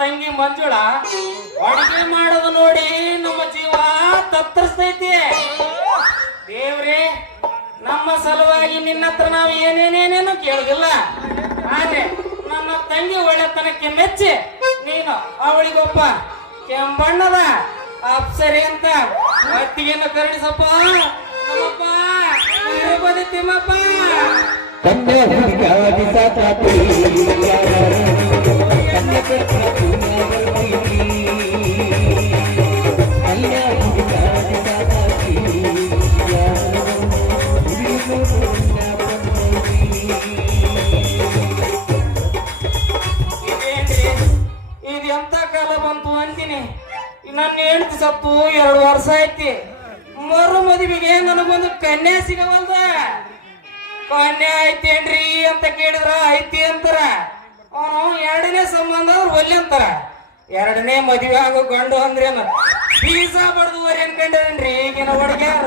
ತಂಗಿ ಮಂಜುಳ ಅಡಿಗೆ ಮಾಡೋದು ನೋಡಿ ನಮ್ಮ ಜೀವ ತತ್ತರಿಸ್ತೈತಿ. ದೇವ್ರೇ, ನಮ್ಮ ಸಲುವಾಗಿ ನಿನ್ನ ಹತ್ರ ನಾವು ಏನೇನೇನೇನು ಕೇಳುದಿಲ್ಲ. ಆದ್ರೆ ನನ್ನ ತಂಗಿ ಒಳ್ಳೆತನಕ್ಕೆ ಮೆಚ್ಚಿ ನೀನು ಅವಳಿಗೊಬ್ಬ ಕೆಂಬಣ್ಣದ ಅಪ್ಸರಿ ಅಂತ ಅತ್ತಿಗೆಯನ್ನು ಕರುಣಿಸಪ್ಪ. ನಮ್ಮಪ್ಪ ತಿರುಪತಿ ತಿಮ್ಮಪ್ಪ. ಕನ್ಯಾ ಹುಡುಗಾದಿ ಸಾಕಾತಿ ಕನ್ಯಾ ಕಟ್ಟಾತಿ ಕನ್ಯಾ ಹುಡುಗಾದಿ ಸಾಕಾತಿ ಇದು ಎಂತ ಕಾಲ ಬಂತು ಅಂತೀನಿ. ನನ್ನ ಹೆಂಡತಿ ಸತ್ತು 2 ವರ್ಷ ಐತಿ. ಮರು ಮದುವೆಗೆ ನನಗೊಂದು ಕನ್ಯಾ ಸಿಗವಲ್ದ. ಕನ್ಯಾ ಐತೇನ್ರಿ ಅಂತ ಕೇಳಿದ್ರ ಐತಿ ಅಂತಾರ. ಅವನು 2ನೇ ಸಂಬಂಧ ಒಲ್ಲೆ ಅಂತಾರ. 2ನೇ ಮದುವೆ ಆಗೋ ಗಂಡು ಅಂದ್ರೇನು ಬೀಸ ಬಡ್ದುವರಿ ಅನ್ಕೊಂಡೇನ್ರಿ ಈಗಿನ ಹುಡುಗ್ಯಾರ.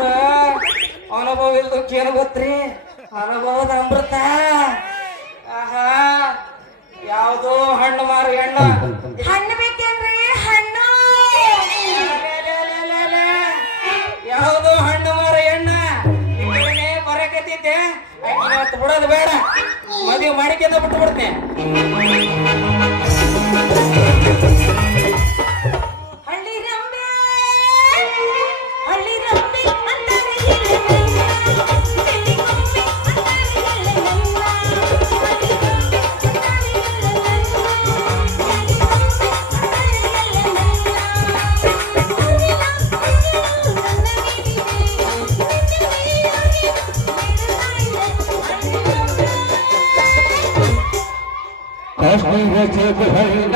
ಅನುಭವ ಇಲ್ದಕ್ಕೇನು ಗೊತ್ತ್ರಿ? ಅನುಭವದ ಅಮೃತ. ಆಹಾ, ಯಾವ್ದೋ ಹಣ್ಣು ಮಾರು ಹೆಣ್ಣು. ಹಣ್ಣು ಬೇಕೇನ್ರಿ? ಹಣ್ಣು ಯಾವ್ದೋ ಹಣ್ಣು ಮಾರು ಹೆಣ್ಣ ಬರಕತ್ತಿದ್ದೆ. ಇವತ್ತು ಬಿಡೋದು ಬೇಡ, ಮದುವೆ ಮಾಡಿಕೆಂದ ಬಿಟ್ಟು ಬಿಡ್ತೇನೆ. ಹಳ್ಳಿ ರಂಬೆ ಹಳ್ಳಿ ರಂಬೆ ಕಾಶ್ಮೀರ ಜಗಹರಣ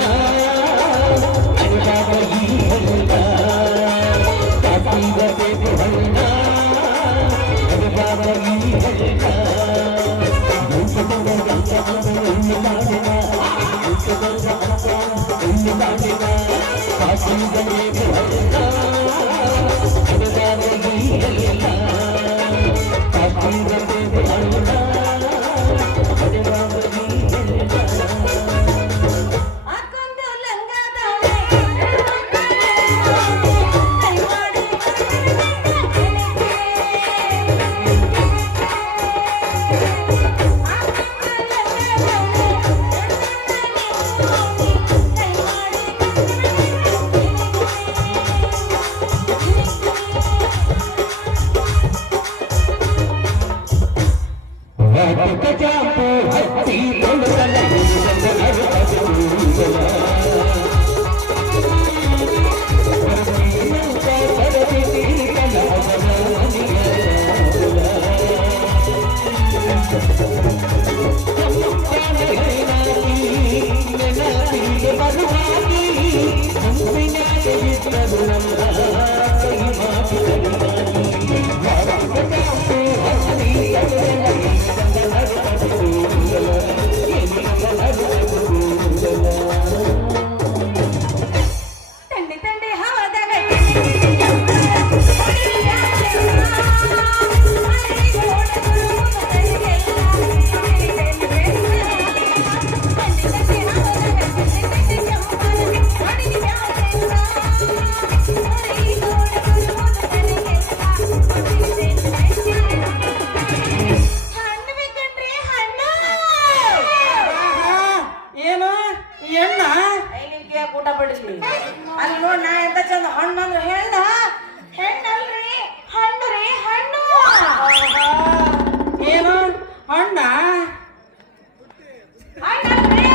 ಕಾಶ್ಮೀರ ಜಗಹರಣ ಅಲ್ಲಿ ನೋಡ್ ನಾ ಎಂತ ಚಂದ ಹಣ್ಣು ಅಂದ್ರೆ ಹೇಳ್ದ. ಹೆಣ್ಣಲ್ರಿ, ಹಣ್ಣು ರೀ, ಹಣ್ಣು. ಏನು ಹಣ್ಣ? ಹಣ್ಣಲ್ರಿ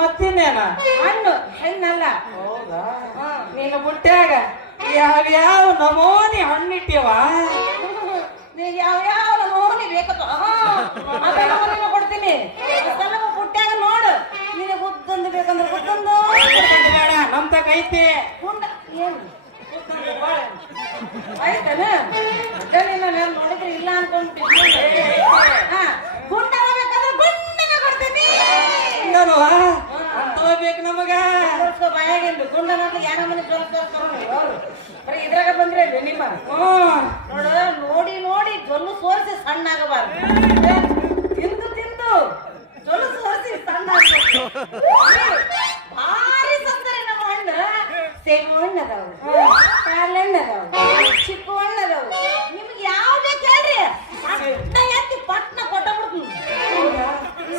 ಮತ್ತಿನ್ನೇನ? ಹಣ್ಣು, ಹೆಣ್ಣಲ್ಲ. ಹೌದಾ? ನೀನು ಬುಟ್ಟ್ಯಾಗ ಯಾವ್ಯಾವ ನಮೂನಿ ಹಣ್ಣಿಟ್ಟಿವ? ನೀವ್ ಯಾವ ನಮೂನಿ ಬೇಕತ್ತ ಅದನ್ನ ಕೊಡ್ತೀನಿ. ಸ್ವಲ್ಪ ಬುಟ್ಟ್ಯಾಗ ನೋಡು. ನಿನಗೆ ಉದ್ದೊಂದು ಬೇಕಂದ್ರೆ ಉದ್ದೊಂದು ಬೇಡ, ನಮ್ ತಕ ಐತಿ. ಗುಂಡ ಏನು ಆಯ್ತಾನ? ನಾನು ನೋಡಿದ್ರೆ ಇಲ್ಲ ಅನ್ಕೊಂಡ್ಬಿಟ್ಟು ಗುಂಡ ಬೇಕಂದ್ರೆ ಗುಂಡನ ಕೊಡ್ತೀನಿ. ಅಂತ ಬೇಕು ನಮಗ. ಭಯಾಗಿಂದು ಗುಂಡನ ಯಾರ ಮನೆ ಬರೀ ಇದ್ರಾಗ ಬಂದ್ರೆ ನಿಮ್ಮ ನೋಡ ನೋಡಿ ನೋಡಿ ಜೊಲ್ಲು ಸೋರಿಸಿ ಸಣ್ಣ ಆಗಬಾರ್ದು. ತಿಂದು ತಿಂದು ಜೊಲ್ಲು ಸೋರಿಸಿ ಸಣ್ಣ ಆಗಬೇಕು. ಭಾರಿ ಸೇಬು ಹಣ್ಣು ಅದಾವು ಕಾಲ್ ಹಣ್ಣು ಅದಾವು ಚಿಕ್ಕು ಹಣ್ಣು ಅದಾವು ನಿಮ್ಗೆ ಯಾವ ಬೇಕು ಹೇಳ್ರಿ ಅದ್ನ ಎತ್ತಿ ಪಟ್ನ ಕೊಟ್ಟಬಿಡ್ತೀನಿ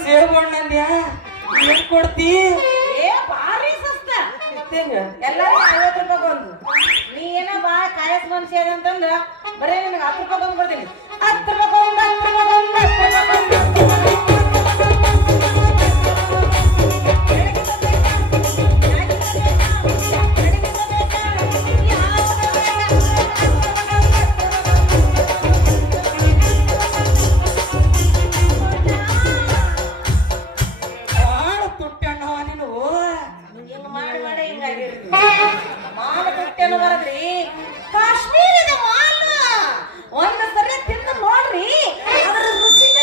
ಸೇಬು ಹಣ್ಣಂದ್ಯಾ ಏನ್ ಕೊಡ್ತಿ ಏ ಭಾರಿ ಸಸ್ತ ಹೆಂಗ ಎಲ್ಲರಿಗೂ 50 ರೂಪಾಯಿ ಒಂದು ನೀ ಏನೋ ಭಾಳ ಕಾಯಸ್ ಮನುಷ್ಯ ಅಂತಂದು ಬರೀ ನಿನಗೆ 10 ರೂಪಾಯಿ ಒಂದು ಕೊಡ್ತೀನಿ 10 ರೂಪಾಯಿ ಒಂದು 10 ರೂಪಾಯಿ ಒಂದು 10 ರೂಪಾಯಿ ಬಾಳ ತುಟ್ಟಣ್ಣವ ನೀನು ಹಿಂಗ್ ಮಾಡಿ ಹಿಂಗಾಗಿರ್ತೀವಿ ಮಾಲ ತುಟ್ಟೆನು ಬರದ್ರಿ ಕಾಶ್ಮೀರದ ಮಾಲ ಒಂದು ಸರಿ ತಿಂದು ನೋಡ್ರಿ ಅದ್ರ ರುಚಿನ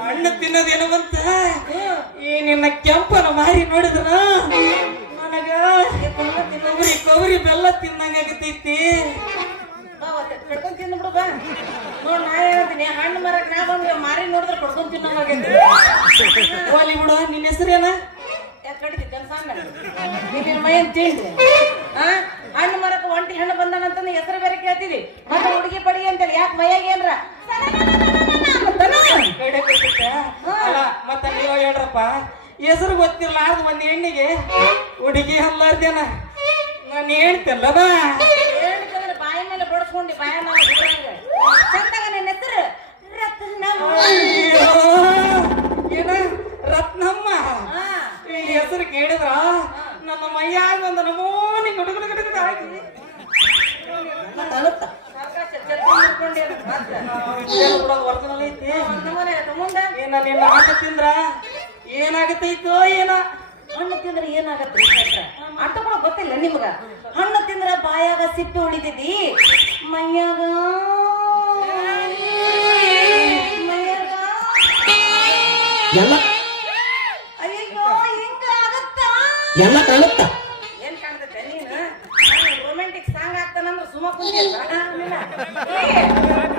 ಹಣ್ಣು ತಿನ್ನೋದೇನು ಬಂತ ಈ ನಿನ್ನ ಕೆಂಪನ ಮಾರಿ ನೋಡಿದ್ರ ನನಗ ಕೊಬ್ಬರಿ ಬೆಲ್ಲ ತಿನ್ನಂಗಾಗತೈತಿ ಕಡ್ಕೊಂಡ್ ತಿಂದ್ಬಿಡು ಬಾ ನೋಡ್ ನಾ ಹೇಳ್ತೀನಿ ಹಣ್ಣು ಮರಕ್ ನಾ ಬಂದ್ರೆ ಮಾರಿ ನೋಡಿದ್ರೆ ಕಡ್ಕೊಂಡ್ ತಿನ್ನೋಂಗಾಗೈತಿ ಹೋಲಿ ಬಿಡು ನಿನ್ನ ಹೆಸರೇನ ಯಾಕೆ ಕಡಿತಿ ಕನ್ಸಂಗ ನಿನ್ನ ಮೈನ್ ತಿಂಡಿ ಹಣ್ಣು ಮರಕ್ಕೆ ಒಂಟಿ ಹಣ್ಣು ಬಂದಾನಂತಂದು ಹೆಸರು ಬೇರೆ ಕೇಳ್ತೀವಿ ಮತ್ತೆ ಹುಡುಗಿ ಪಡಿ ಅಂತೇಳಿ ಯಾಕೆ ಮೈಯಾಗ ಏನ್ರ ಮತ್ತ ನೀವ ಹೇಳ್ರಪ್ಪ ಹೆಸರು ಗೊತ್ತಿರ್ಲಾರ್ದ ಒಂದ್ ಹೆಣ್ಣಿಗೆ ಹುಡುಗಿ ಅಲ್ಲಾರ್ದೇನ ನಾನು ಹೇಳ್ತಲ್ಲದ ಹೇಳ್ತಂದ್ರೆ ಬಾಯಿ ಮೇಲೆ ಬಡಿಸ್ಕೊಂಡಿ ಬಾಯ ಚಂದಾಗ ನಿನ್ನ ಹೆಸರು ಏನ ರತ್ನಮ್ಮ ಈ ಹೆಸರು ಕೇಳಿದ್ರ ನನ್ನ ಮೈಯಾಗ ಒಂದು ನಮೂನಿ ಗುಡುಗುಡು ಗುಡುಗುಡು ಆಗಿ ಒರಿಜಿನಲ್ ಐತಿ ಏನ ನಿನ್ನ ಹಣ್ಣು ತಿಂದ್ರ ಏನಾಗತೈತೋ ಏನ ಹಣ್ಣು ತಿಂದ್ರೆ ಏನಾಗತ್ತೆ ಅಂತ ಕೂಡ ಗೊತ್ತಿಲ್ಲ ನಿಮ್ಗ ಹಣ್ಣು ತಿಂದ್ರ ಬಾಯಾಗ ಸಿಪ್ಪೆ ಉಳಿತೈತಿ ಮೈಯಾಗ ಎಲ್ಲ ಅಯ್ಯೋ ಹಿಂಗ ಆಗತ್ತಾ ಎಲ್ಲ ಕಾಣುತ್ತ ಏನ್ ಕಾಣ್ತೈತೆ ನೀನು ರೊಮ್ಯಾಂಟಿಕ್ ಸಾಂಗ್ ಆಗ್ತಾನಂದ್ರ ಸುಮ್ಮ ಕುಂತಿಲ್ಲ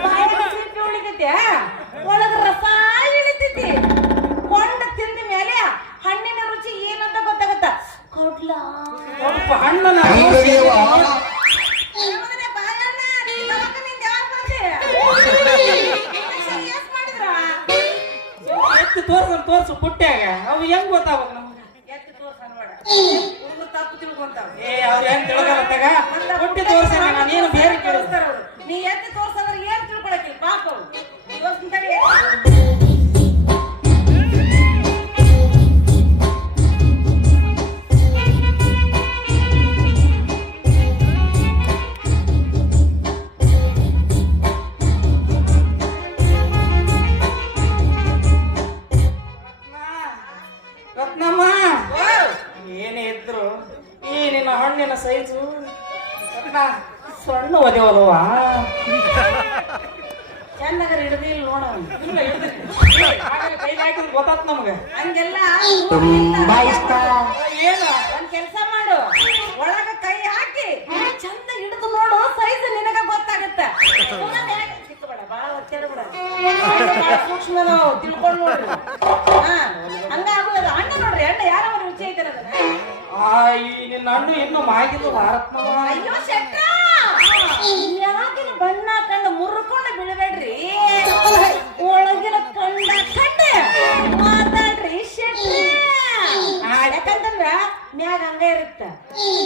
ಬಾಯಾಗ ಸಿಪ್ಪೆ ಉಳಿತೈತಿ ಒಳಗ ರಸ ಇಳಿತೈತಿ ಕೊಂಡ ತಿಂದ ಮೇಲೆ ಹಣ್ಣಿನ ರುಚಿ ಏನಂತ ಗೊತ್ತಾಗತ್ತ ಕೊಡ್ಲ ಹಣ್ಣನ ಎತ್ತು ತೋರ್ಸು ಪುಟ್ಟ್ಯಾಗ ಅವು ಹೆಂಗ್ ಗೊತ್ತಾಗ್ಬೇಕು ನಮ್ಗೆ ಎತ್ತಿ ತೋರ್ಸ ಅನ್ಬೇಡ ಹುಡುಗ ತಪ್ಪು ತಿಳ್ಕೊಂತಾವ ಏ ಅವ್ರು ಹೆಂಗ್ ತಿಳ್ಕೊಲ್ಲ ತಗ ಪುಟ್ಟಿ ತೋರ್ಸ ನಾನೇನು ಬೇರೆ ಕೇಳಿಸ್ತಾರ ಅವ್ರು ನೀ ಎತ್ತಿ ತೋರ್ಸಂದ್ರೆ ಏನ್ ತಿಳ್ಕೊಳಕಿಲ್ಲ ಪಾಪ ಅವ್ರು ತೋರ್ಸ್ತಾರೆ ರತ್ನಮ್ಮ ಏನೇ ಇದ್ರು ಈ ನಿನ್ನ ಹಣ್ಣಿನ ಸೈಜು ರತ್ನ ಸಣ್ಣ ಒದೇವಲ್ವಾ ಚಂದಾಗ ಹಿಡಿದಿಲ್ಲ ನೋಡ ಇಲ್ಲ ಕೈಗೆ ಹಾಕಿದ್ರೆ ಗೊತ್ತಾತ್ ನಮ್ಗೆ ಹಂಗೆಲ್ಲ ತುಂಬಾ ಇಷ್ಟ ಏನ ಒಂದ್ ಕೆಲ್ಸ ಮಾಡು ಒಳಗ ಕೈ ಹಾಕಿ ಚಂದ ಹಿಡಿದು ನೋಡು ಸೈಜ್ ನಿನಗ ಗೊತ್ತಾಗತ್ತ ಚಿಕ್ಕಬೇಡ ಬಾಳ ಒತ್ತಡಬೇಡ ಸೂಕ್ಷ್ಮ ನಾವು ತಿಳ್ಕೊಂಡು ನೋಡ್ರಿ ಹಂಗಾಗುವುದು ಹಣ್ಣು ನೋಡ್ರಿ ಹಣ್ಣು ಯಾರ ರುಚಿ ಐತೆ ಅದನ್ನ ಈ ನಿನ್ನ ಹಣ್ಣು ಇನ್ನು ಮಾಗಿಲ್ಲ ರತ್ನಮ್ಮ ಅಯ್ಯೋ ಶೆಟ್ಟ ಯಾಕಿನ ಬಣ್ಣ ಕಂಡು ಮುರ್ಕೊಂಡು ಬೀಳಬೇಡ್ರಿ ಒಳಗಿನ ಕಂಡ ಕಂಡ ಮಾತಾಡ್ರಿ ಶೆಟ್ಟ ಯಾಕಂತಂದ್ರ ಮ್ಯಾಗ ಹಂಗ ಇರುತ್ತ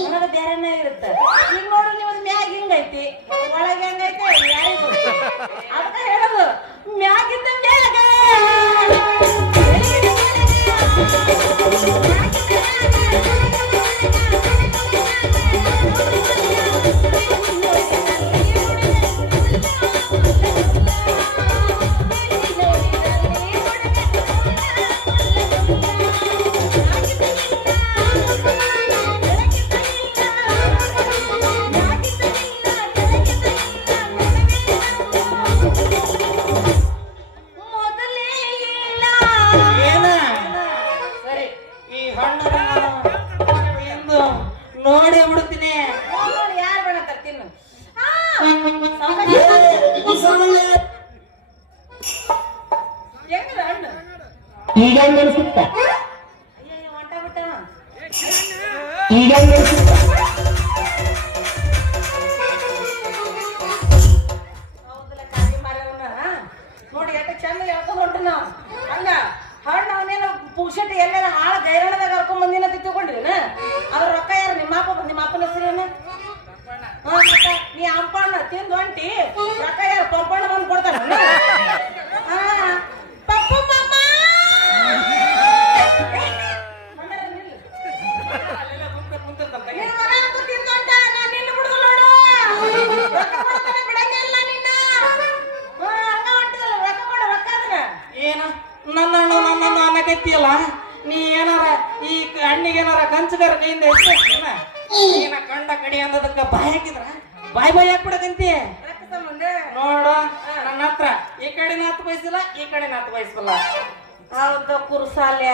ಒಳಗ ಬೇರೆನೇ ಇರುತ್ತ ಈಗ ನೋಡ್ರಿ ನೀವು ಮ್ಯಾಗ ಹಿಂಗೈತಿ ಒಳಗೆ ಹೆಂಗೈತೆ ಯಾರಿಗೂ ಅದಕ್ಕ ಹೇಳೋದು ಮ್ಯಾಗಿಂದ ಮ್ಯಾಗ ನೋಡೇ ಬಿಡ್ತೀನಿ ಯಾರು ಬೇಡ ಅಂತಾರ ತಿನ್ನು ಹೆಂಗದ ಹಣ್ಣು ಈಗ ಅನ್ಸುತ್ತ ಈಗ ಹೌದಲ್ಲ ಕಾಗಿ ಮಾರವನ ನೋಡಿ ಎಷ್ಟು ಚಂದ ಹೇಳ್ಕೊಂಡು ಹೊಂಟು ನಾವು ಹಂಗ ಹಣ್ಣು ಅವನೇನು ಪುಕ್ಷಟಿ ಎಲ್ಲಾರ ಹಾಳ ಗೈರಣದಾಗ ಕರ್ಕೊಂಡ್ ಬಂದಿನ ತಿಳ್ಕೊಂಡ್ರಿ ಅದ್ರ ರೊಕ್ಕ ಯಾರು ನಿಮ್ಮ ಅಪ್ಪನ ಹೆಸರೇನು ನೀ ಅಪ್ಪಣ್ಣ ತಿಂದು ಹೊಂಟಿ ರೊಕ್ಕ ಯಾರು ಪಪ್ಪಣ್ಣ ಬಂದು ಕೊಡ್ತಾರ ಪಪ್ಪು ಮಾಮ ಏನ ನನ್ನ ಹಣ್ಣು ಅನ್ನಕತ್ತಿಯಲ್ಲ ನೀ ಏನಾರ ಈ ಹಣ್ಣಿಗೆ ಏನಾರ ಕಂಚಗಾರ ಕೈಯಿಂದ ಏನ ಕಂಡ ಕಡಿ ಅಂದದಕ್ಕ ಬಾಯ್ ಹಾಕಿದ್ರ ಬಾಯ್ ಹಾಕ್ಬಿಡಕಂತಿ ನೋಡು ನನ್ನ ಹತ್ರ ಈ ಕಡೆ ನಾತ್ ಬಯಸಿಲ್ಲ ಈ ಕಡೆ ನಾತ್ ಬಯಸಿಲ್ಲ ಹೌದು ಕುರ್ಸಾಲ್ಯ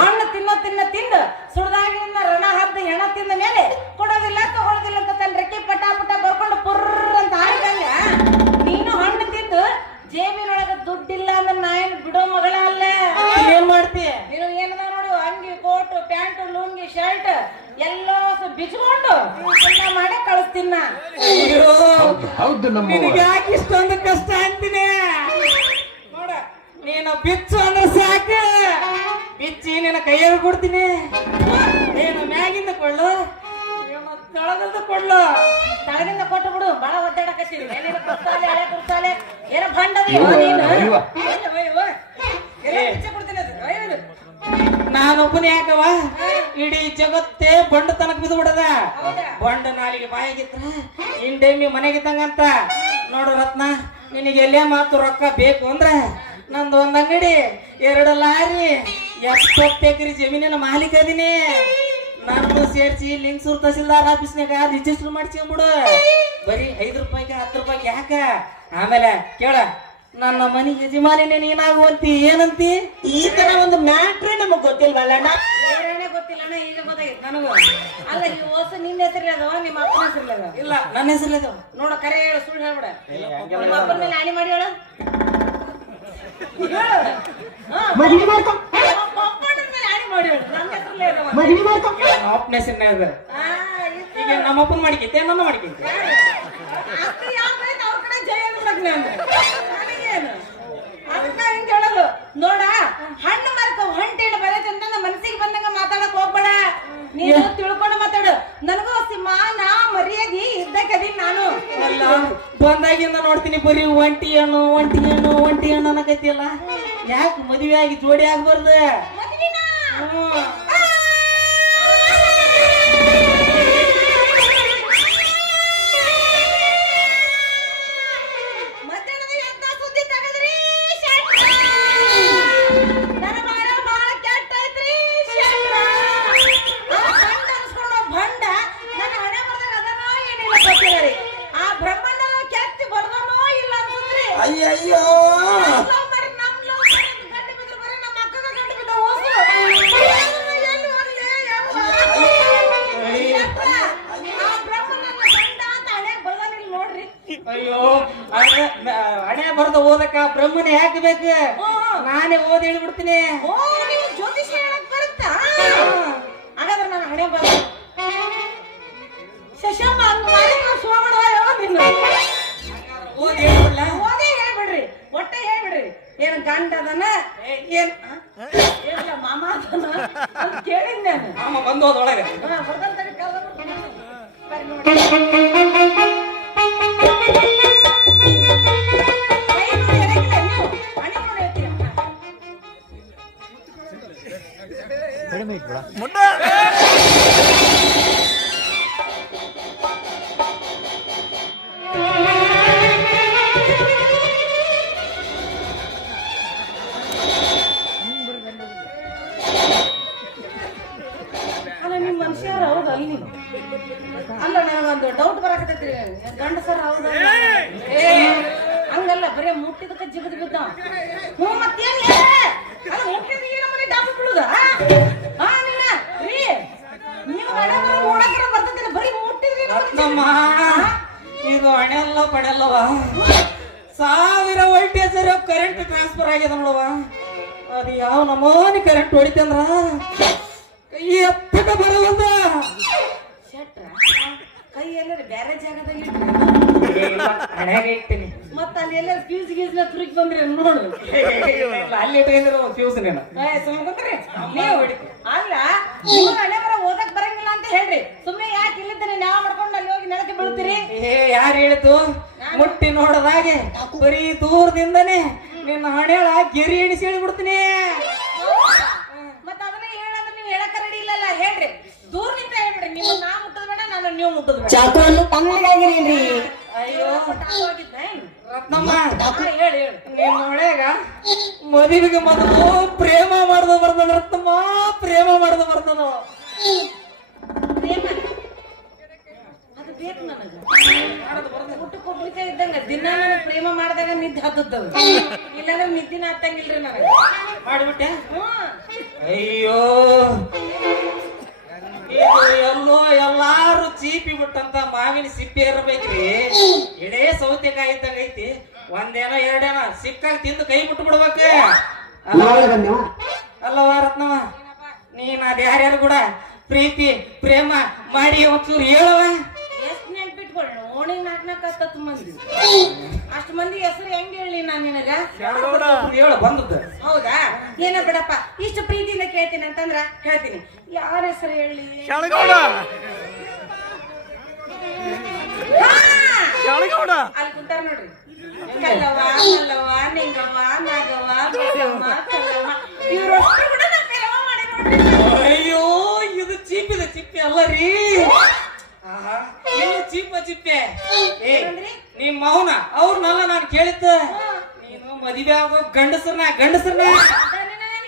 ಹಣ್ಣು ತಿಂದು ಸುಡ್ದಾಗಿಂದ ರಣ ಹಬ್ಬ ಹೆಣ ತಿಂದ ಮೇಲೆ ಕೊಡೋದಿಲ್ಲ ತಗೊಳ್ಳೋದಿಲ್ಲ ಅಂತ ತನ್ನ ರೆಕ್ಕೆ ಪಟ ಬರ್ಕೊಂಡು ಪುರ್ರ ಅಂತ ಹಾರಿದಂಗ ನೀನು ಹಣ್ಣು ತಿಂದು ಜೇಬಿನೊಳಗ ದುಡ್ಡಿಲ್ಲ ಅಂದ್ರೆ ನಾ ಏನು ಬಿಡೋ ಮಗಳ ಅಲ್ಲ ಏನ್ ಮಾಡ್ತಿ ನೀನು ಏನದ ನೋಡು ಅಂಗಿ ಕೋಟು ಪ್ಯಾಂಟ್ ಲುಂಗಿ ಶರ್ಟ್ ಎಲ್ಲ ಬಿಚ್ಕೊಂಡು ಮಾಡಿ ಕಳಿಸ್ತೀನಿ ನಾ ಹೌದು ನಮ್ಮ ನಿನಗೆ ಯಾಕೆ ಇಷ್ಟೊಂದು ಕಷ್ಟ ಅಂತೀನಿ ನೋಡ ನೀನು ಬಿಚ್ಚು ಅಂದ್ರೆ ಸಾಕು ಬಿಚ್ಚಿ ನಿನ್ನ ಕೈಯಾಗ ಕೊಡ್ತೀನಿ ನೀನು ಮ್ಯಾಗಿಂದ ಕೊಳ್ಳು ನೀನು ತಳದಿಂದ ಕೊಳ್ಳು ತಳಗಿಂದ ಕೊಟ್ಟು ಬಿಡು ಬಹಳ ಒದ್ದಾಡಕತ್ತೀರಿ ಏನೇನು ಕುರ್ಸಾಲೆ ಹಳೆ ಕುರ್ಸಾಲೆ ಏನೋ ಭಂಡ ನಾನೊಬ್ಬನೇ ಯಾಕವ ಇಡೀ ಜಗತ್ತೇ ಬಂಡ ತನಕ ಬಿದ್ದು ಬಿಡದ ಬಂಡ ನಾಲಿಗೆ ಬಾಯಿಗಿತ್ರ ಇಂಡೆಮ್ಮಿ ಮನೆಗಿದ್ದಂಗಂತ ನೋಡು ರತ್ನ ನಿನಗೆ ಎಲ್ಲೇ ಮಾತು ರೊಕ್ಕ ಬೇಕು ಅಂದ್ರ ನಂದು ಒಂದ್ ಅಂಗಡಿ 2 ಲಾರಿ 70 ಎಕರೆ ಜಮೀನಿನ ಮಾಲೀಕ ಅದೀನಿ ನಾನು ಸೇರ್ಸಿ ಲಿಂಗಸೂರ್ ತಹಸೀಲ್ದಾರ್ ಆಫೀಸ್ನಾಗ ರಿಜಿಸ್ಟರ್ ಮಾಡ್ಸ್ಕೊಂಬಿಡು ಬರೀ 5 ರೂಪಾಯಿಗೆ 10 ರೂಪಾಯಿಗೆ ಯಾಕ ಆಮೇಲೆ ಕೇಳ ನನ್ನ ಮನೆ ಯಜಮಾನಿನೇ ನೀನಾಗುವಂತಿ ಏನಂತಿ ಈ ತರ ಒಂದು ಮ್ಯಾಟ್ರೇ ನಮಗ್ ಗೊತ್ತಿಲ್ವಲ್ಲ ಬೇರೆನೇ ಗೊತ್ತಿಲ್ಲಣ್ಣ ಈಗ ಗೊತ್ತಾಗಿತ್ತು ನನಗೂ ಅಲ್ಲ ಈ ಹೊಸ ನಿನ್ನ ಹೆಸರು ಅದಾವ ನಿಮ್ಮ ಅಪ್ಪನ ಹೆಸರು ಅದಾವ ಇಲ್ಲ ನನ್ನ ಹೆಸರು ಅದು ನೋಡ ಕರೆ ಹೇಳು ಸುಳ್ಳು ಹೇಳ್ಬಿಡ ನಿಮ್ಮ ಅಪ್ಪನ ಮೇಲೆ ಆಣಿ ಮಾಡಿ ಹೇಳು ಮದುವೆ ಮಾಡ್ಕೊ ಅಪ್ಪನ ಮೇಲೆ ಆಣಿ ಮಾಡಿ ಹೇಳು ನನ್ನ ಹೆಸರಲ್ಲೇ ಅದಾವ ಮದುವೆ ಮಾಡ್ಕೊ ಅಪ್ಪನ ಹೆಸರನ್ನ ಇದೆ ಈಗ ನಮ್ಮ ಅಪ್ಪನ ಮಾಡಿಕೈತೆ ನನ್ನ ಮಾಡಿಕೈತೆ ಅಷ್ಟು ಯಾಕೆ ಅವ್ರ ಕಡೆ ಜಯ ಅಂದ್ಬಿಡಕ್ ನನಗೇನು ಅದಕ್ಕ ಹಿಂಗ ಹೇಳೋದು ನೋಡ ಹಣ್ಣು ಮರಕ ಹೊಂಟೇಳು ಬರತ್ತೆ ಅಂತ ನಮ್ಮ ಮನಸ್ಸಿಗೆ ಬಂದಂಗ ಮಾತಾಡಕ್ ಹೋಗ್ಬೇಡ ನೀನು ತಿಳ್ಕೊಂಡು ಮಾತಾಡು ನನಗೂ ಮಾನ ಮರ್ಯಾದಿ ಇದ್ದಕ್ಕದೀನಿ ನಾನು ಅಲ್ಲ ಬಂದಾಗಿಂದ ನೋಡ್ತೀನಿ ಬರೀ ಒಂಟಿ ಹಣ್ಣು ಅನ್ನಕೈತಿಯಲ್ಲ ಯಾಕೆ ಮದುವೆ ಆಗಿ ಜೋಡಿ ಆಗ್ಬಾರ್ದು ಮದ್ವಿನಾ? ಹ್ಮ್. ಮಧ್ಯಾಹ್ನದ ಎಂತ ಸುದ್ದಿ ತಗದ್ರಿ ಶೆಟ್ರ? ನನ್ನ ಬಾಳ ಬಾಳ ಕೆಟ್ಟ ಐತ್ರಿ ಶೆಟ್ರ. ಆ ಭಂಡ ಅನ್ಸ್ಕೊಂಡೋ ಭಂಡ ನನ್ನ ಹಣೆ ಬರ್ದಾಗ ಅದನೋ ಏನಿಲ್ಲ ಗೊತ್ತಿಲ್ಲ ರೀ. ಆ ಬ್ರಹ್ಮಣ್ಣ ಕೆತ್ತಿ ಬರ್ದನೋ ಇಲ್ಲ ಅಂತಂದ್ರಿ ಅಯ್ಯಯ್ಯೋ ಲವ್ ಮಾಡಿ ನಮ್ ಲವ್ ಮಾಡಿ ಅಂತ ಗಂಟು ಬಿದ್ರು ಬರೀ ನಮ್ಮ ಅಕ್ಕಗ ಗಂಟು ಬಿದ್ದ ಹೋಸು ಎಲ್ಲಿ ಹೋಗ್ಲಿ ಶೆಟ್ರ, ಆ ಬ್ರಹ್ಮಣ್ಣ ಗಂಡ ಅಂತ ಹಣೆ ಬರ್ದಾನಿಲ್ಲ ನೋಡ್ರಿ. ಅಯ್ಯೋ ಹಣೆ ಬರ್ದ ಓದಕ್ಕ ಬ್ರಹ್ಮನ ಯಾಕೆ ಬೇಕು ನಾನೇ ಓದಿ ಹೇಳ್ಬಿಡ್ತೀನಿ ಓ ನೀವು ಜ್ಯೋತಿಷಿ ಹೇಳಕ್ ಬರುತ್ತಾ ಹಾಗಾದ್ರೆ ನಾನು ಹಣೆ ಬರ ಶಶಮ್ಮ ಹಂಗ ಮಾಡಿದ್ರೆ ಸೋಮಣ್ಣ ಯಾವಾಗಿಲ್ಲ ಓದಿ ಹೇಳ್ಬಿಡ್ಲ ಓದೇ ಹೇಳ್ಬಿಡ್ರಿ ಒಟ್ಟೆ ಹೇಳ್ಬಿಡ್ರಿ ಏನ್ ಗಂಡ ಅದನ ಏನ್ ಏನಿಲ್ಲ ಮಾಮ ಅದನ ಅಂತ ಕೇಳಿದ್ ನಾನು ಅಮ್ಮ ಬಂದು ಹೋದೊಳಗೆ ಬರ್ದಂತ ಬರ್ರಿ ನೋಡಿ ಕೈ ನೋಡಿ ಎಡಕ್ಕಿಲ್ಲ ನೀವು ಹಣೆ ನೋಡಿ ಹೇಳ್ತೀರ ಅಲ್ಲ ನಿಮ್ ಮನುಷ್ಯರ ಹೌದು ಅಲ್ಲಿ ಅಲ್ಲ ನನಗೊಂದು ಡೌಟ್ ಬರಾಕತೈತಿ ಗಂಡಸರ ಹೌದ ಹಂಗಲ್ಲ ಬರೇ ಮುಟ್ಟಿದಕ್ಕ ಜಿಗದ್ ಬಿದ್ದ ಹ್ಞೂ ಮತ್ತೇನ್ ಅಲ್ಲ ಮುಟ್ಟಿದ ಏನೋ ಮನೆ ಡಾಬ್ ಬಿಡುದ ನಿನ್ನ ರೀ ನೀವು ಓಡಾಕರ ಬರ್ತೈತಿ ಬರೀ ಮುಟ್ಟಿದ್ರಿ ನಮ್ಮ ಇದು ಹಣೆಲ್ಲ ಪಡೆಯಲ್ಲವ 1000 ವೋಲ್ಟೇಜ್ ಕರೆಂಟ್ ಟ್ರಾನ್ಸ್ಫರ್ ಆಗ್ಯದ ನೋಡವ ಅದು ಯಾವ ನಮೂನಿ ಕರೆಂಟ್ ಹೊಡಿತಂದ್ರ ಎತ್ತಕ ಬರವಲ್ದ. ಶೆಟ್ರ ಕೈ ಎಲ್ಲರ ಬೇರೆ ಜಾಗದಲ್ಲಿ ಹಣೆಗೆ ಇಟ್ಟಿನಿ. ಮತ್ತ ಅಲ್ಲಿ ಎಲ್ಲರ ಫ್ಯೂಸ್ ಗೀಸ್ ತುರುಕಿ ಬಂದ್ರಿ ನೋಡು. ಅಲ್ಲಿ ಇಟ್ಟಿದ್ರೆ ಫ್ಯೂಸ್ ನೀನು. ಸುಮ್ಕೊಂಡ್ರಿ ನೀವು ಅಲ್ಲ ನಿಮ್ಗೆ ಹಣೆ ಬರ ಓದಕ್ ಬರಂಗಿಲ್ಲ ಅಂತ ಹೇಳ್ರಿ. ಸುಮ್ನೆ ಯಾಕೆ ಇಲ್ಲಿದ್ದೇನೆ ನಾವು ಮಾಡ್ಕೊಂಡು ಅಲ್ಲಿ ಹೋಗಿ ನೆಲಕ್ಕೆ ಬೀಳ್ತೀರಿ. ಯಾರು ಹೇಳಿತು? ಮುಟ್ಟಿ ನೋಡದಾಗೆ ಬರೀ ದೂರದಿಂದನೇ ನಿನ್ನ ಹಣೆಳ ಗೆರಿ ಎಣಿಸಿ ಹೇಳಿಬಿಡ್ತೀನಿ. ಮತ್ತ ಅದನ್ನ ಹೇಳಂದ್ರೆ ನೀವು ಹೇಳಕ್ ರೆಡಿ ಇಲ್ಲಲ್ಲ. ಹೇಳ್ರಿ ದೂರದಿಂದ ಹೇಳ್ಬಿಡ್ರಿ. ನೀವು ನಾ ಮುಟ್ಟದ್ ಬೇಡ, ನಾನು ನೀವು ಮುಟ್ಟದ್ ಬೇಡ. ಚಾಕು ತಮ್ಮಗಾಗಿರೇನ್ರಿ? ಅಯ್ಯೋ ಹೋಗಿದ್ದೆ ರತ್ನಮ್ಮ, ಹೇಳಿ ಹೇಳಿ. ನಿನ್ನ ಹೊಳೆಗ ಮದುವೆಗೆ ಮೊದಲು ಪ್ರೇಮ ಮಾಡ್ದು ಬರ್ತದ. ರತ್ನಮ್ಮ, ಪ್ರೇಮ ಮಾಡ್ದು ಬರ್ತದ. ಪ್ರೇಮ ಅದು ಬೇಕು ನನಗ. ಊಟಕ್ಕೊಬ್ರಿಕ ಇದ್ದಂಗ ದಿನ ನಾನು ಪ್ರೇಮ ಮಾಡಿದಾಗ ನಿದ್ದೆ ಹತ್ತದ. ಇಲ್ಲಾಂದ್ರೆ ನಿದ್ದಿನ ಹತ್ತಂಗಿಲ್ರಿ ನನಗೆ. ಮಾಡಿಬಿಟ್ಟೆ. ಹ್ಮ್ ಅಯ್ಯೋ, ಇದು ಎಲ್ಲೋ ಎಲ್ಲಾರು ಚೀಪಿ ಬಿಟ್ಟಂತ ಮಾವಿನ ಸಿಪ್ಪೆ ಇರ್ಬೇಕ್ರಿ. ಇಡೇ ಸೌತೆಕಾಯಿ ಇದ್ದಂಗ ಐತಿ. ಒಂದೇನೋ ಎರಡೇನೋ ಸಿಕ್ಕಾಗ ತಿಂದು ಕೈ ಬಿಟ್ಟು ಬಿಡ್ಬೇಕ. ಅಲ್ಲವ ರತ್ನವ, ನೀನ್ ಅದ್ ಯಾರ್ಯಾರು ಕೂಡ ಪ್ರೀತಿ ಪ್ರೇಮ ಮಾಡಿ ಒಂಚೂರು ಹೇಳವ. ಎಷ್ಟ್ ನೆನ್ಪಿಟ್ಕೊಳ್ಳಿ. ಓಣಿ ನಾಲ್ಕು ಮಂದಿ, ಅಷ್ಟು ಮಂದಿ ಹೆಸರು ಹೆಂಗ್ ಹೇಳಿ ನಾನ್ ನಿನಗ? ಹೇಳು ಬಂದದ್ದು. ಹೌದಾ? ಏನ ಬಿಡಪ್ಪ, ಇಷ್ಟು ಪ್ರೀತಿಯಿಂದ ಕೇಳ್ತೀನಿ ಅಂತಂದ್ರ ಹೇಳ್ತೀನಿ. ಯಾರ ಹೆಸರು ಹೇಳಿ? ಅಲ್ಲಿ ಕುಂತಾರ ನೋಡ್ರಿ. ಕಲ್ಲವ್ವ, ಮಲ್ಲವ್ವ, ನಿಂಗವ್ವ, ನಾಗವ್ವ, ಬೇಗವ್ವ, ಕಲ್ಲವ್ವ, ಇವ್ರಷ್ಟು ಕೂಡ ನಾ ಪ್ರೇಮ ಮಾಡಿ ನೋಡ್ರಿ. ಅಯ್ಯೋ, ಇದು ಚೀಪಿದ ಚಿಪ್ಪೆ ಅಲ್ಲ ರೀ. ಏನು ಚೀಪ ಚಿಪ್ಪೆ. ನಿಮ್ ಮೌನ ಅವ್ರನ್ನೆಲ್ಲ ನಾನು ಕೇಳಿದ್ದ. ನೀನು ಮದುವೆ ಆಗೋ ಗಂಡಸರ್ನ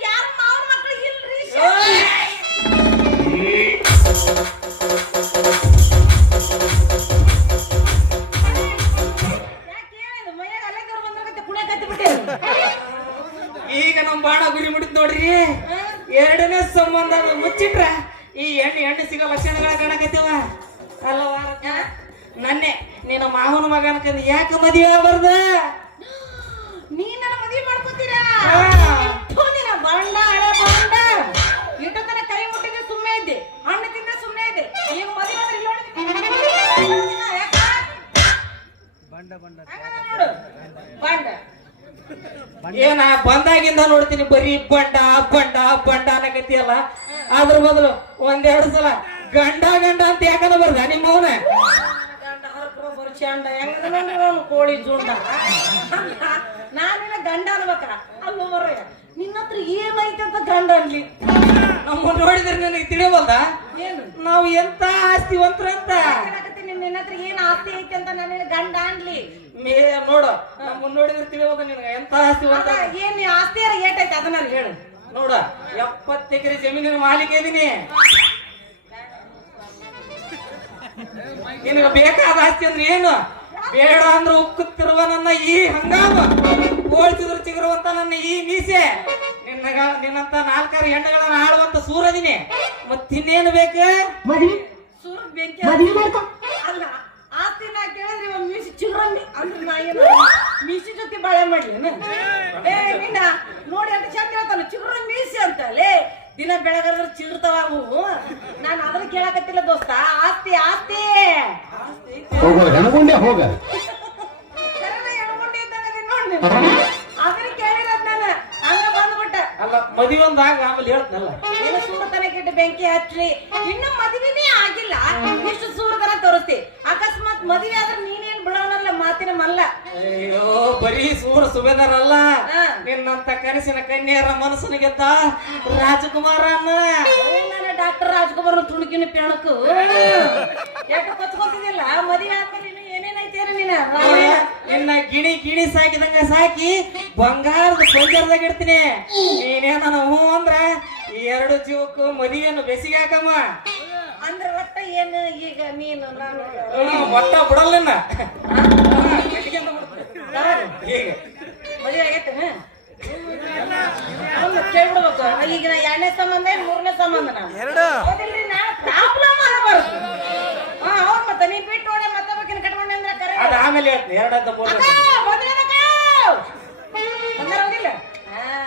ಯಾರು ಮಾವನ ಮಕ್ಳು ಇಲ್ರಿ. ಈಗ ನಮ್ ಬಾಣ ಗುರಿ ಮುಡಿದ್ ನೋಡ್ರಿ. ಎರಡನೇ ಸಂಬಂಧ ಮುಚ್ಚಿಟ್ರ ಈ ಹೆಣ್ಣು ಸಿಗೋ ಲಕ್ಷಣಗಳ ಕಾಣಕತ್ತೀವ. ಅಲ್ಲವ ನನ್ನೆ ನಿನ್ನ ಮಾವನ ಮಗ ಅನ್ಕಂದ್ ಯಾಕ ಮದುವೆ ಆಗ್ಬಾರ್ದ? ನೀ ನನ್ನ ಮದುವೆ ಮಾಡ್ಕೋತೀರಾ? ಬಂಡ ಹಳೆ ಬಂಡ. ಇಟ್ಟು ತನ ಕೈ ಮುಟ್ಟಿದ್ರೆ ಸುಮ್ಮನೆ ಇದ್ದೆ, ಹಣ್ಣು ತಿಂದ್ರೆ ಸುಮ್ಮನೆ ಇದ್ದೆ. ಈಗ ಮದುವೆ ಆದ್ರೆ ಇಲ್ಲಿ ನೋಡು ಬಂಡ. ಏನ ಬಂದಾಗಿಂದ ನೋಡ್ತೀನಿ ಬರೀ ಬಂಡ ಬಂಡ ಬಂಡ ಅನ್ನಕತ್ತಿಯಲ್ಲ. ಅದ್ರ ಬದಲು ಒಂದೆರಡು ಸಲ ಗಂಡ ಅಂತ ಯಾಕಂದ ಬರ್ದ ನಿಮ್ಮ ಅವನ? ಕೋಳಿ ಜೂಂಡ ನಾನಿನ ಗಂಡ ಅನ್ಬೇಕ. ಅಲ್ಲೂ ಬರ್ರ ನಿನ್ನ ಹತ್ರ ಏನೈತೆ ಅಂತ ಗಂಡ ಅನ್ಲಿ. ನಮ್ಮ ನೋಡಿದ್ರೆ ನನಗೆ ತಿಳಿಯವಲ್ದ ಏನು ನಾವು ಎಂತ ಆಸ್ತಿವಂತರ ಅಂತ. ನಿನ್ನ ಹತ್ರ ಏನ್ ಆಸ್ತಿ ಐತೆ ಅಂತ ನಾನು ಗಂಡ ಅನ್ಲಿ. ನೋಡು, ನಮ್ಮ ನೋಡಿದ್ರೆ ತಿಳಿಯೋದ ನಿನಗೆ ಎಂತ ಆಸ್ತಿವಂತ. ಏನ್ ಆಸ್ತಿ ಏಟೈತೆ ಅದನ್ನ ಹೇಳು. ನೋಡ, 70 ಎಕರೆ ಜಮೀನಿನ ಮಾಲೀಕ ಇದೀನಿ. ನಿನಗೆ ಬೇಕಾದ ಆಸ್ತಿ ಅಂದ್ರೆ ಏನು? ಬೇಡ ಅಂದ್ರೆ ಉಕ್ಕುತ್ತಿರುವ ನನ್ನ ಈ ಹಂಗಾಮ, ಬೋಳ್ತಿದ್ರು ಚಿಗುರುವಂತ ನನ್ನ ಈ ಮೀಸೆ, ನಿನ್ನಂತ 4 ಹೆಣ್ಣುಗಳನ್ನ ಆಳುವಂತ ಸೂರದಿನಿ. ಮತ್ತಿನ್ನೇನು ಬೇಕು? ಸೂರ್ ಬೆಂಕಿ ಅಲ್ಲ. ಆಸ್ತಿ ನಾ ಕೇಳಿದ್ರಿ ಒಂದ್ ಮೀಸಿ ಚಿಗುರಮ್ಮಿ ಅಂದ್ರೆ ನಾ ಏನು ಮೀಸಿ ಜೊತೆ ಬಾಳೆ ಮಾಡ್ಲಿ ನಿನ್ನ ನೋಡಿ ಅಂತ ಚಂದ ಹೇಳ್ತಾನ ಚಿಗುರ ಮೀಸಿ ಅಂತ. ಲೇ ದಿನ ಬೆಳಗಾದ್ರೆ ಚಿಗುರ್ತಾವ ಅವು. ನಾನು ಅದ್ರ ಕೇಳಕತ್ತಿಲ್ಲ ದೋಸ್ತ. ಆಸ್ತಿ ಆಸ್ತಿ ಹೆಣಗುಂಡೆ ಹೋಗ ಎಣ್ಗೊಂಡಿ ಇದ್ದಂಗ ನೋಡಿ ಅದ್ರ ಕೇಳಿರೋದ್ ನಾನು ಹಂಗ ಬಂದ್ಬಿಟ್ಟ. ಅಲ್ಲ ಮದುವೆ ಒಂದಾಗ ಆಮೇಲೆ ಹೇಳ್ತನಲ್ಲ. ಏನು ಸೂರತನ ಕೆಟ್ಟ ಬೆಂಕಿ ಹಚ್ಚ್ರಿ. ಇನ್ನು ಮದುವೆನೇ ಆಗಿಲ್ಲ, ಇಷ್ಟು ಸೂರತನ ತೋರಿಸ್ತಿ. ಅಕಸ್ಮಾತ್ ಮದುವೆ ಆದ್ರೆ ನೀನೇನ್ ಬಿಡೋನಲ್ಲ ಮಾತಿನ ಮಲ್ಲ. ಅಯ್ಯೋ, ಬರೀ ಸೂರ ಸುಬೇದಾರಲ್ಲ, ನಿನ್ನಂತ ಕನಸಿನ ಕನ್ಯರ ಮನಸ್ಸನ್ನು ಗೆದ್ದ ರಾಜಕುಮಾರ ಅನ್ನ. ನಾನು ಡಾಕ್ಟರ್ ರಾಜ್ಕುಮಾರ್ ತುಣುಕಿನ ಪೆಣಕು ಯಾಕೆ ಕೊಚ್ಕೊತಿದಿಲ್ಲ? ಮದುವೆ ಆದ್ಮೇಲೆ ಇನ್ನು ಏನೇನೈತೇನ ನೀನ? ನಿನ್ನ ಗಿಣಿ ಸಾಕಿದಂಗ ಸಾಕಿ ಬಂಗಾರದ ಕೊಂಜರ್ದಾಗ ಇಡ್ತೀನಿ. ನೀನೇನ ಹೂ ಅಂದ್ರ ಈ 2 ಜೀವಕ್ಕೂ ಮದುವೆಯನ್ನು ಬೆಸಿಗೆ ಹಾಕಮ್ಮ. ಅಂದ್ರೆ ಒಟ್ಟ ಏನು ಈಗ ನೀನು ನಾನು ಒಟ್ಟ ಬಿಡಲ್ಲ ಮದುವೆ ಆಗೈತೇನ? ಕೇಳ್ಬಿಡ್ಬೇಕು. ಈಗ ನಾ 2ನೇ ಸಂಬಂಧ 3ನೇ ಸಂಬಂಧ ಹೌದಿಲ್ರಿ? ನಾ ಪ್ರಾಬ್ಲಮ್ ಆಗಬಾರ್ದು. ಹೌದ್ ಮತ್ತೆ ನೀ ಬಿಟ್ಟು ನೋಡಿ ಮತ್ತೆ ಬೇಕಿನ ಕಟ್ಕೊಂಡೆ ಅಂದ್ರೆ ಕರೆ ಆಮೇಲೆ ಹೇಳ್ತೀನಿ. 2 ಅಂತ 3 ಬಂದಾರ ಹೋಗಿಲ್ಲ.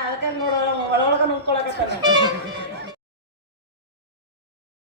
ಅದಕ್ಕೆ ನೋಡೋ ಒಳಗೊಳಗ ನುಂಗ್ಕೊಳಕತ್ತಾನ.